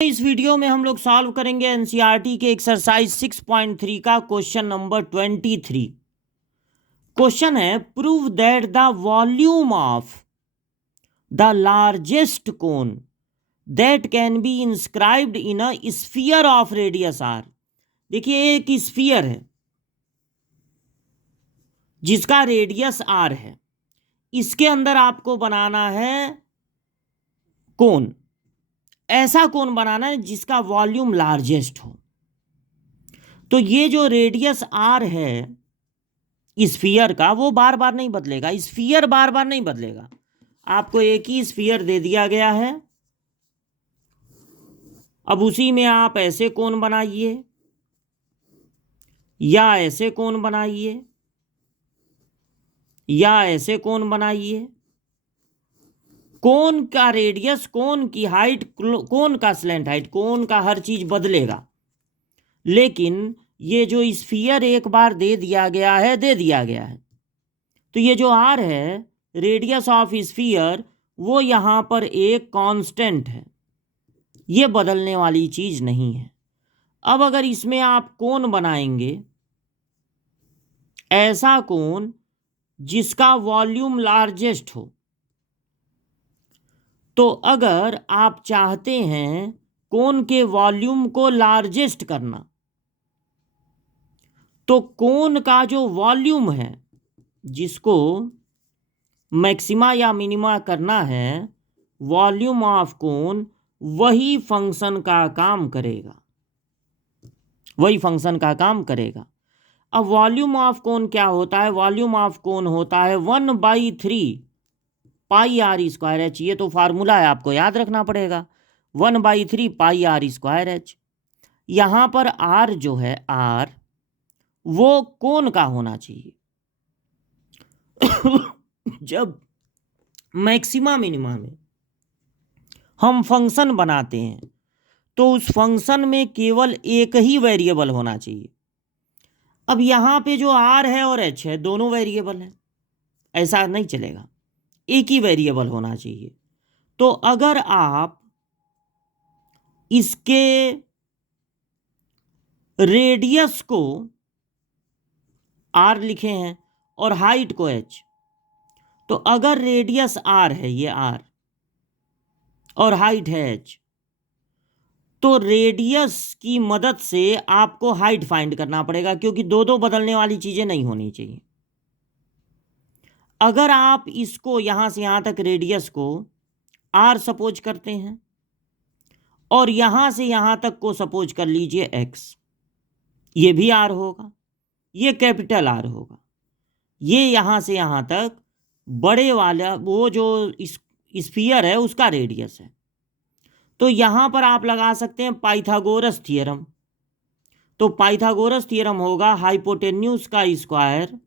इस वीडियो में हम लोग सॉल्व करेंगे एनसीईआरटी के एक्सरसाइज 6.3 का क्वेश्चन नंबर 23। क्वेश्चन है prove that the volume of the largest cone that can be inscribed in a sphere of radius R. देखिए एक स्फीयर है जिसका रेडियस आर है, इसके अंदर आपको बनाना है कोन। ऐसा कोन बनाना है जिसका वॉल्यूम लार्जेस्ट हो। तो ये जो रेडियस आर है स्फीयर का वो बार बार नहीं बदलेगा, स्फीयर बार बार नहीं बदलेगा। आपको एक ही स्फीयर दे दिया गया है, अब उसी में आप ऐसे कोन बनाइए या ऐसे कोन बनाइए या ऐसे कोन बनाइए। कोन का रेडियस, कोन की हाइट, कोन का स्लैंट हाइट, कोन का हर चीज बदलेगा। लेकिन ये जो स्फीयर एक बार दे दिया गया है, तो ये जो आर है रेडियस ऑफ स्फीयर वो यहां पर एक कांस्टेंट है, ये बदलने वाली चीज नहीं है। अब अगर इसमें आप कोन बनाएंगे, ऐसा कोन जिसका वॉल्यूम लार्जेस्ट हो, तो अगर आप चाहते हैं कोन के वॉल्यूम को लार्जेस्ट करना, तो कोन का जो वॉल्यूम है जिसको मैक्सिमा या मिनिमा करना है, वॉल्यूम ऑफ कोन वही फंक्शन का काम करेगा, वही फंक्शन का काम करेगा। अब वॉल्यूम ऑफ कोन क्या होता है? वॉल्यूम ऑफ कोन होता है 1/3 पाई आर स्क्वायर एच। ये तो फार्मूला है, आपको याद रखना पड़ेगा। 1/3 पाई आर स्क्वायर एच। यहां पर आर जो है, आर वो कोन का होना चाहिए। जब मैक्सिमा मिनिमा में हम फंक्शन बनाते हैं तो उस फंक्शन में केवल एक ही वेरिएबल होना चाहिए। अब यहां पे जो आर है और एच है दोनों वेरिएबल हैं, ऐसा नहीं चलेगा, एक ही वेरिएबल होना चाहिए। तो अगर आप इसके रेडियस को आर लिखे हैं और हाइट को एच, तो अगर रेडियस आर है, ये आर, और हाइट है एच, तो रेडियस की मदद से आपको हाइट फाइंड करना पड़ेगा, क्योंकि दो दो बदलने वाली चीजें नहीं होनी चाहिए। अगर आप इसको यहां से यहां तक रेडियस को आर सपोज करते हैं और यहां से यहां तक को सपोज कर लीजिए एक्स, ये भी आर होगा, ये कैपिटल आर होगा। ये यहां से यहां तक बड़े वाला वो जो स्फीयर है उसका रेडियस है। तो यहां पर आप लगा सकते हैं पाइथागोरस थ्योरम। तो पाइथागोरस थ्योरम होगा हाइपोटेन्यूज का square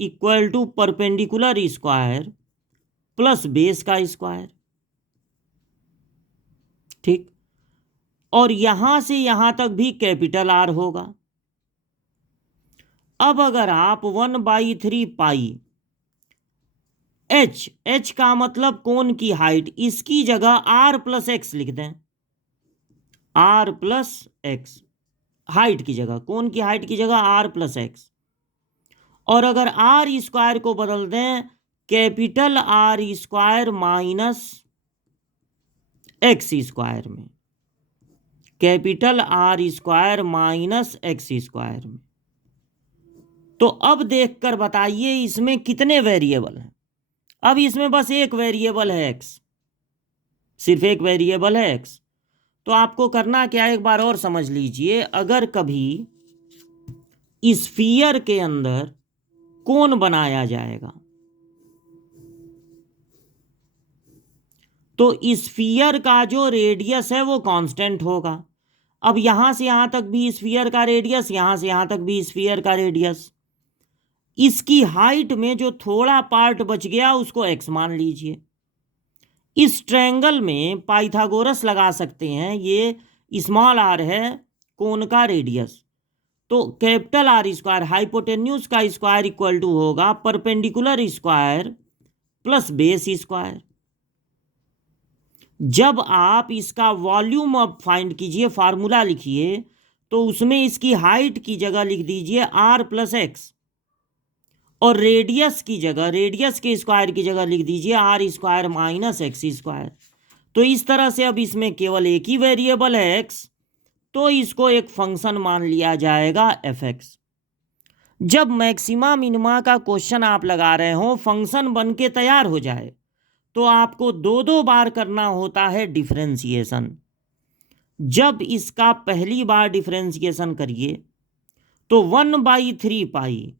equal to perpendicular square plus base का स्क्वायर। ठीक, और यहां से यहां तक भी कैपिटल आर होगा। अब अगर आप 1/3 पाई एच, एच का मतलब कोन की हाइट, इसकी जगह आर प्लस एक्स लिख दें, आर प्लस एक्स, हाइट की जगह, कोन की हाइट की जगह आर प्लस एक्स। और अगर आर स्क्वायर को बदल दें capital R square minus x square में, capital R square minus x square में। तो अब देखकर बताइए इसमें कितने वेरिएबल हैं? अब इसमें बस एक वेरिएबल है एक्स, सिर्फ एक वेरिएबल है एक्स। तो आपको करना क्या है, एक बार और समझ लीजिए। अगर कभी स्फीयर के अंदर कोन बनाया जाएगा तो स्फीयर का जो रेडियस है वो कांस्टेंट होगा। अब यहां से यहां तक भी स्फीयर का रेडियस, यहां से यहां तक भी स्फीयर का रेडियस। इसकी हाइट में जो थोड़ा पार्ट बच गया उसको एक्स मान लीजिए। इस ट्रायंगल में पाइथागोरस लगा सकते हैं, ये स्मॉल आर है कोन का रेडियस, तो कैपिटल आर स्क्वायर हाइपोटेन्यूज का स्क्वायर इक्वल टू होगा perpendicular square plus base square. जब आप इसका वॉल्यूम अब फाइंड कीजिए, फार्मूला लिखिए, तो उसमें इसकी हाइट की जगह लिख दीजिए r प्लस एक्स, और रेडियस की जगह, रेडियस के स्क्वायर की जगह लिख दीजिए R square minus x square. तो इस तरह से अब इसमें केवल एक ही वेरिएबल है एक्स, तो इसको एक फंक्शन मान लिया जाएगा एफ एक्स। जब मैक्सिमा मिनिमा का क्वेश्चन आप लगा रहे हो, फंक्शन बन के तैयार हो जाए, तो आपको दो दो बार करना होता है डिफरेंशिएशन। जब इसका पहली बार डिफरेंशिएशन करिए तो 1/3 पाई,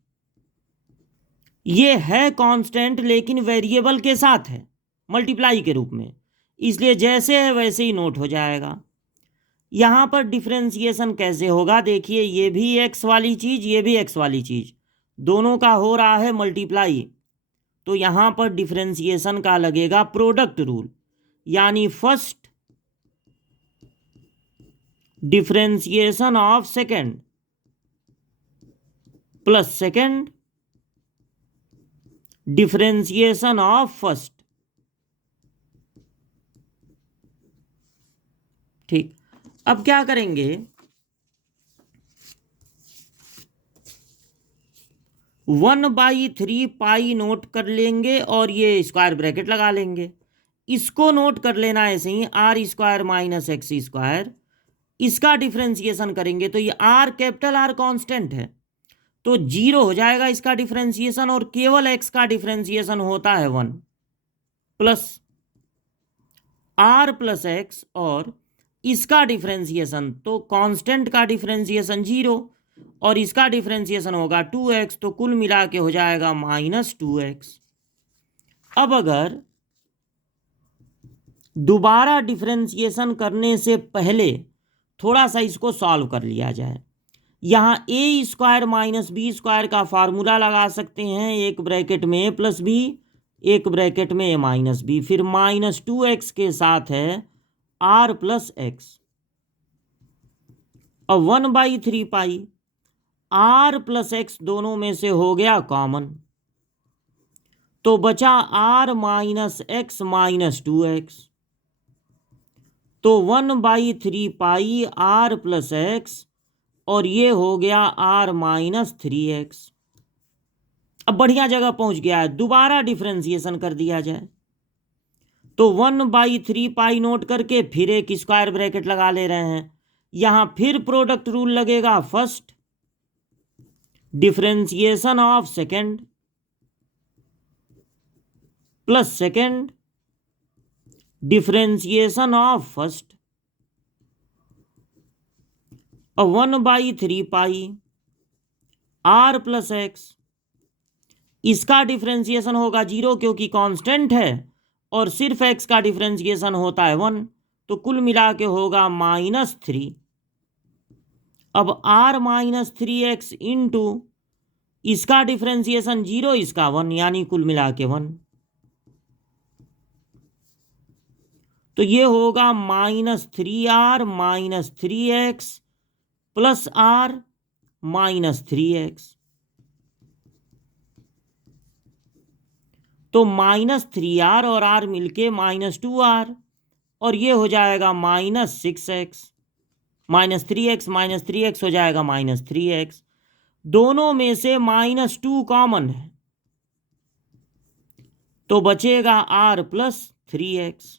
ये है कांस्टेंट लेकिन वेरिएबल के साथ है, मल्टीप्लाई के रूप में, इसलिए जैसे है वैसे ही नोट हो जाएगा। यहां पर डिफरेंशिएशन कैसे होगा, देखिए, ये भी एक्स वाली चीज, ये भी एक्स वाली चीज, दोनों का हो रहा है मल्टीप्लाई, तो यहां पर डिफरेंशिएशन का लगेगा प्रोडक्ट रूल, यानी first differentiation of second plus second differentiation of first. ठीक, अब क्या करेंगे, 1/3 पाई नोट कर लेंगे और ये स्क्वायर ब्रैकेट लगा लेंगे। इसको नोट कर लेना ऐसे ही, R square minus x square. इसका डिफरेंशिएशन करेंगे तो ये आर, कैपिटल आर कांस्टेंट है, तो 0 हो जाएगा इसका डिफरेंशिएशन, और केवल एक्स का डिफरेंशिएशन होता है 1, प्लस आर प्लस एक्स, और इसका डिफरेंशिएशन, तो कांस्टेंट का डिफरेंशिएशन 0, और इसका डिफरेंशिएशन होगा 2x, तो कुल मिला के हो जाएगा -2x। अब अगर दोबारा डिफरेंशिएशन करने से पहले थोड़ा सा इसको सॉल्व कर लिया जाए, यहाँ ए स्क्वायर माइनस बी स्क्वायर का फार्मूला लगा सकते हैं, एक ब्रैकेट में ए प्लस बी, एक ब्रैकेट में ए माइनस बी, फिर -2x के साथ है आर प्लस एक्स, और 1/3 पाई आर प्लस एक्स दोनों में से हो गया कॉमन, तो बचा are minus x minus 2x, तो 1/3 पाई आर प्लस एक्स, और ये हो गया आर माइनस 3x। अब बढ़िया जगह पहुंच गया है, दोबारा डिफरेंशिएशन कर दिया जाए, तो 1/3 पाई नोट करके फिर एक स्क्वायर ब्रैकेट लगा ले रहे हैं, यहां फिर प्रोडक्ट रूल लगेगा, first differentiation of second plus second differentiation of first, और 1/3 पाई आर प्लस एक्स, इसका डिफरेंशिएशन होगा 0 क्योंकि कांस्टेंट है, और सिर्फ x का डिफरेंशिएशन होता है 1, तो कुल मिला के होगा -3। अब r -3x इंटू इसका डिफरेंशिएशन 0, इसका 1, यानी कुल मिला के 1, तो ये होगा -3r -3x plus r -3x, तो -3r और r मिलके -2r, और ये हो जाएगा -6x, -3x हो जाएगा -3x, दोनों में से -2 कॉमन है, तो बचेगा r plus 3x।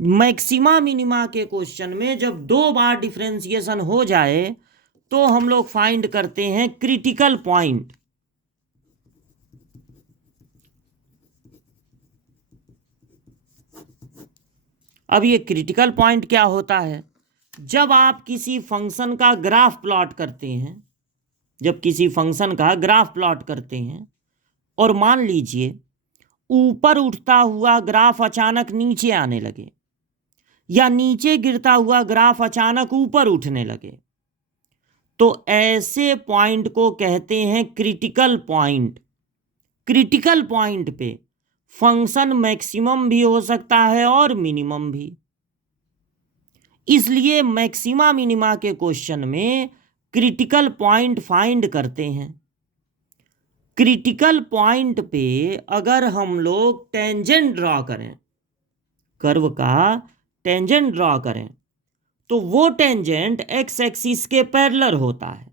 Maxima minima के क्वेश्चन में जब दो बार डिफरेंशिएशन हो जाए तो हम लोग फाइंड करते हैं क्रिटिकल पॉइंट। अब ये क्रिटिकल पॉइंट क्या होता है, जब आप किसी फंक्शन का ग्राफ प्लॉट करते हैं, जब किसी फंक्शन का ग्राफ प्लॉट करते हैं और मान लीजिए ऊपर उठता हुआ ग्राफ अचानक नीचे आने लगे, या नीचे गिरता हुआ ग्राफ अचानक ऊपर उठने लगे, तो ऐसे पॉइंट को कहते हैं क्रिटिकल पॉइंट। क्रिटिकल पॉइंट पे फंक्शन मैक्सिमम भी हो सकता है और मिनिमम भी, इसलिए मैक्सिमा मिनिमा के क्वेश्चन में क्रिटिकल पॉइंट फाइंड करते हैं। क्रिटिकल पॉइंट पे अगर हम लोग टेंजेंट ड्रॉ करें, कर्व का टेंजेंट ड्रॉ करें तो वो टेंजेंट एक्स एक्सिस के पैरेलल होता है,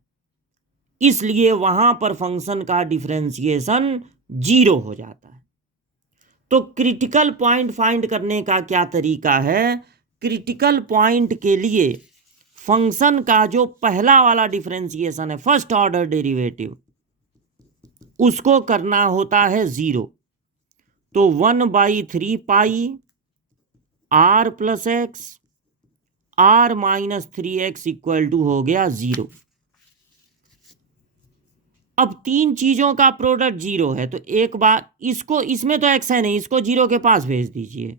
इसलिए वहां पर फंक्शन का डिफरेंशिएशन 0 हो जाता है। तो क्रिटिकल पॉइंट फाइंड करने का क्या तरीका है? क्रिटिकल पॉइंट के लिए फंक्शन का जो पहला वाला डिफरेंशिएशन है, फर्स्ट ऑर्डर डेरिवेटिव, उसको करना होता है 0। तो 1/3 pi R plus X R minus 3x equal to हो गया 0। अब तीन चीजों का प्रोडक्ट 0 है, तो एक बार इसको, इसमें तो x है नहीं, इसको 0 के पास भेज दीजिए।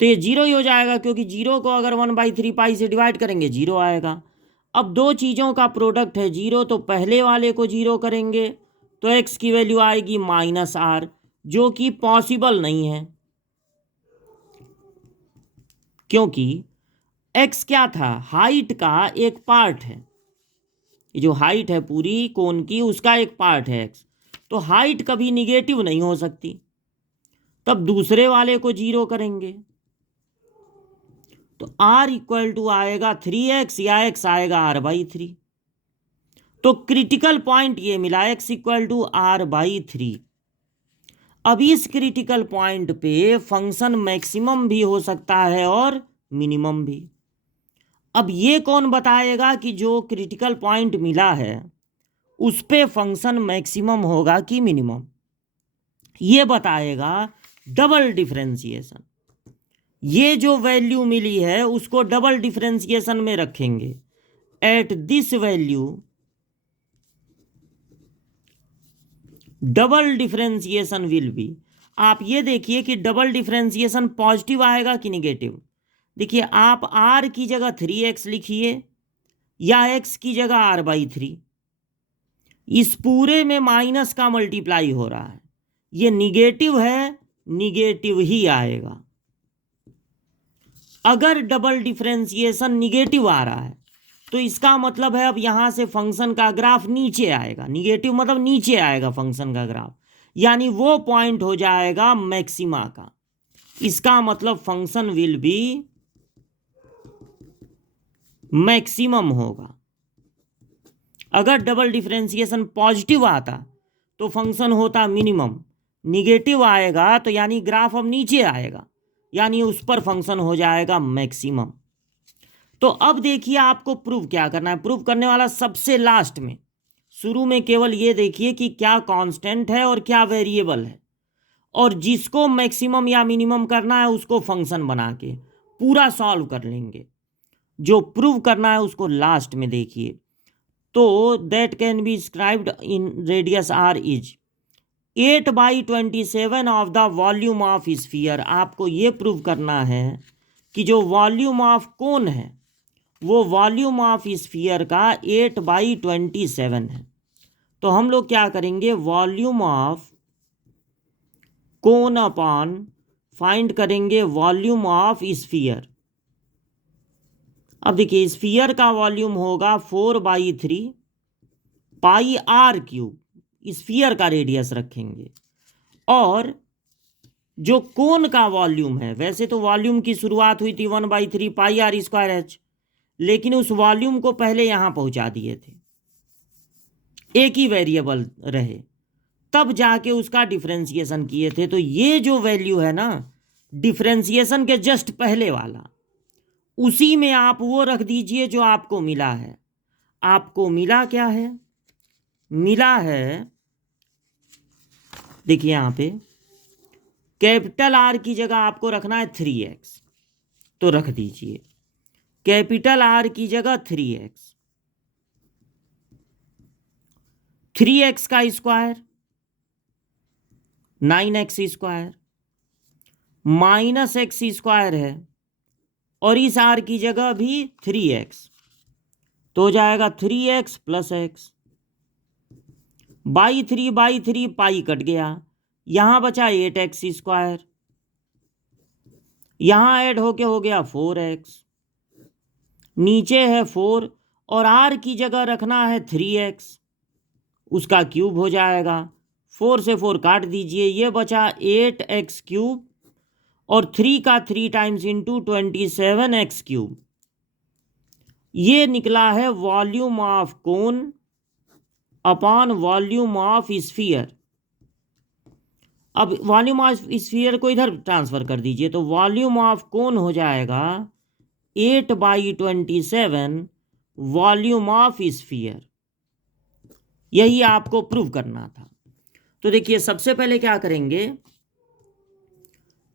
तो ये 0 ही हो जाएगा, क्योंकि 0 को अगर 1/3 पाई से डिवाइड करेंगे 0 आएगा। अब दो चीज़ों का प्रोडक्ट है 0, तो पहले वाले को 0 करेंगे तो x की वैल्यू आएगी -r, जो कि पॉसिबल नहीं है, क्योंकि x क्या था? हाइट का एक पार्ट है। ये जो हाइट है पूरी कोन की, उसका एक पार्ट है x, तो हाइट कभी निगेटिव नहीं हो सकती। तब दूसरे वाले को 0 करेंगे तो r इक्वल टू आएगा 3x या x आएगा r/3। तो क्रिटिकल पॉइंट ये मिला, x इक्वल टू r/3। अब इस क्रिटिकल पॉइंट पे फंक्शन मैक्सिमम भी हो सकता है और मिनिमम भी। अब ये कौन बताएगा कि जो क्रिटिकल पॉइंट मिला है उस पे फंक्शन मैक्सिमम होगा कि मिनिमम? ये बताएगा डबल डिफरेंशिएशन। ये जो वैल्यू मिली है उसको डबल डिफरेंशिएशन में रखेंगे। At this value double differentiation will be, आप ये देखिए कि डबल डिफरेंशिएशन पॉजिटिव आएगा कि निगेटिव। देखिए, आप r की जगह 3x लिखिए या x की जगह r/3, इस पूरे में माइनस का मल्टीप्लाई हो रहा है, ये निगेटिव है, निगेटिव ही आएगा। अगर डबल डिफरेंशिएशन निगेटिव आ रहा है तो इसका मतलब है अब यहां से फंक्शन का ग्राफ नीचे आएगा। निगेटिव मतलब नीचे आएगा फंक्शन का ग्राफ, यानी वो पॉइंट हो जाएगा मैक्सिमा का। इसका मतलब फंक्शन विल बी मैक्सिमम होगा। अगर डबल डिफरेंशिएशन पॉजिटिव आता तो फंक्शन होता मिनिमम, निगेटिव आएगा तो यानी ग्राफ अब नीचे आएगा, यानी उस पर फंक्शन हो जाएगा मैक्सिमम। तो अब देखिए आपको प्रूव क्या करना है। प्रूव करने वाला सबसे लास्ट में, शुरू में केवल ये देखिए कि क्या कांस्टेंट है और क्या वेरिएबल है, और जिसको मैक्सिमम या मिनिमम करना है उसको फंक्शन बना के पूरा सॉल्व कर लेंगे। जो प्रूव करना है उसको लास्ट में देखिए। तो that can B scribed in radius r is 8/27 of the volume of sphere. आपको ये प्रूव करना है कि जो वॉल्यूम ऑफ कोन है वो वॉल्यूम ऑफ स्फीयर का 8/27 है। तो हम लोग क्या करेंगे, volume of cone upon find करेंगे वॉल्यूम ऑफ स्फीयर। अब देखिए, स्फीयर का वॉल्यूम होगा 4/3 पाई r³, स्फीयर का रेडियस रखेंगे। और जो कोन का वॉल्यूम है, वैसे तो वॉल्यूम की शुरुआत हुई थी 1/3 पाई r²h, लेकिन उस वॉल्यूम को पहले यहां पहुंचा दिए थे, एक ही वेरिएबल रहे, तब जाके उसका डिफरेंशिएशन किए थे। तो ये जो वैल्यू है ना डिफरेंशिएशन के जस्ट पहले वाला, उसी में आप वो रख दीजिए जो आपको मिला है। आपको मिला क्या है? मिला है, देखिए यहां पे कैपिटल R की जगह आपको रखना है 3x, तो रख दीजिए कैपिटल R की जगह 3x। 3x का स्क्वायर 9x² माइनस x² है, और इस r की जगह भी 3x, तो हो जाएगा 3x plus x। 3/3 pi cut गया, यहां बचा 8x², यहां ऐड होके हो गया 4x, नीचे है 4, और r की जगह रखना है 3x, उसका क्यूब हो जाएगा 4 से 4 काट दीजिए, ये बचा 8x³ और 3 का 3 टाइम्स इंटू 27x³। ये निकला है volume of cone upon volume of sphere. अब वॉल्यूम ऑफ स्फीयर को इधर ट्रांसफर कर दीजिए, तो वॉल्यूम ऑफ कोन हो जाएगा 8/27 वॉल्यूम ऑफ स्फीयर। यही आपको प्रूव करना था। तो देखिए सबसे पहले क्या करेंगे,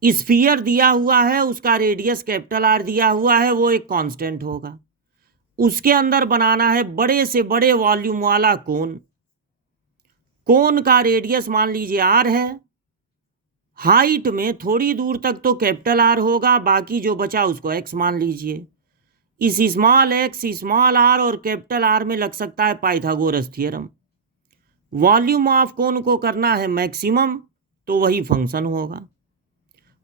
स्फीयर दिया हुआ है, उसका रेडियस कैपिटल आर दिया हुआ है, वो एक कांस्टेंट होगा। उसके अंदर बनाना है बड़े से बड़े वॉल्यूम वाला कोन। कोन का रेडियस मान लीजिए आर है, हाइट में थोड़ी दूर तक तो कैपिटल आर होगा, बाकी जो बचा उसको एक्स मान लीजिए। इस स्मॉल एक्स, स्मॉल आर और कैपिटल आर में लग सकता है Pythagoras theorem. Volume of cone को करना है मैक्सिमम, तो वही फंक्शन होगा।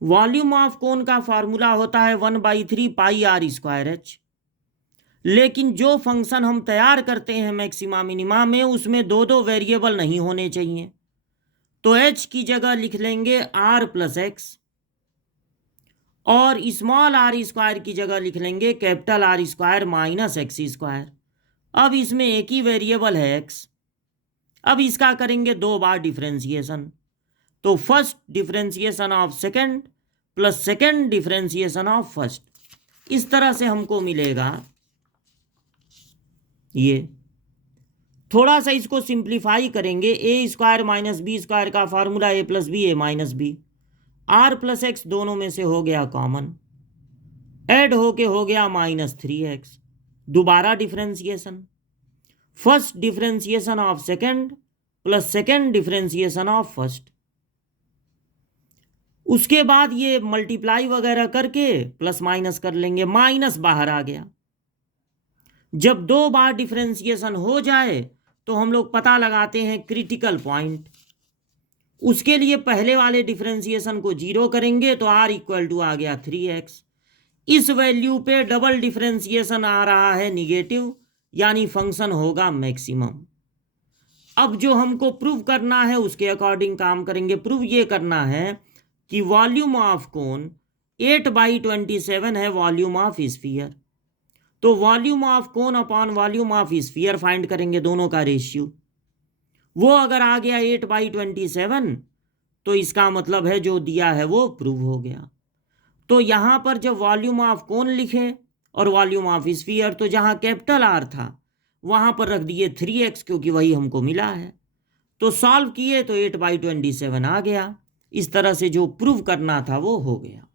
वॉल्यूम ऑफ कोन का फार्मूला होता है 1/3 पाई आर स्क्वायर एच। लेकिन जो फंक्शन हम तैयार करते हैं मैक्सिमा मिनिमा में, उसमें दो दो वेरिएबल नहीं होने चाहिए। तो h की जगह लिख लेंगे r प्लस एक्स और स्मॉल आर स्क्वायर की जगह लिख लेंगे capital R square minus x square. अब इसमें एक ही वेरिएबल है x। अब इसका करेंगे 2 बार डिफरेंशिएशन, तो first differentiation of second plus second differentiation of first. इस तरह से हमको मिलेगा ये। थोड़ा सा इसको सिंप्लीफाई करेंगे, A square minus B square का formula A plus B A minus B, R plus x दोनों में से हो गया कॉमन, ऐड होके हो गया -3x। दोबारा differentiation, first differentiation of second plus second differentiation of first. उसके बाद ये मल्टीप्लाई वगैरह करके प्लस माइनस कर लेंगे, माइनस बाहर आ गया। जब 2 बार डिफरेंशिएशन हो जाए तो हम लोग पता लगाते हैं क्रिटिकल पॉइंट। उसके लिए पहले वाले डिफरेंशिएशन को 0 करेंगे तो r इक्वल टू आ गया 3x। इस वैल्यू पे डबल डिफरेंशिएशन आ रहा है निगेटिव, यानी फंक्शन होगा मैक्सिमम। अब जो हमको प्रूव करना है उसके अकॉर्डिंग काम करेंगे। प्रूव ये करना है कि वॉल्यूम ऑफ कोन 8/27 है वॉल्यूम ऑफ स्फीयर। तो volume of cone upon volume of sphere find करेंगे, दोनों का रेशियो। वो अगर आ गया 8/27 तो इसका मतलब है जो दिया है वो प्रूव हो गया। तो यहां पर जब वॉल्यूम ऑफ कोन लिखे और वॉल्यूम ऑफ स्फीयर, तो जहां कैपिटल आर था वहां पर रख दिए 3x, क्योंकि वही हमको मिला है। तो सॉल्व किए तो 8/27 आ गया। इस तरह से जो प्रूव करना था वो हो गया।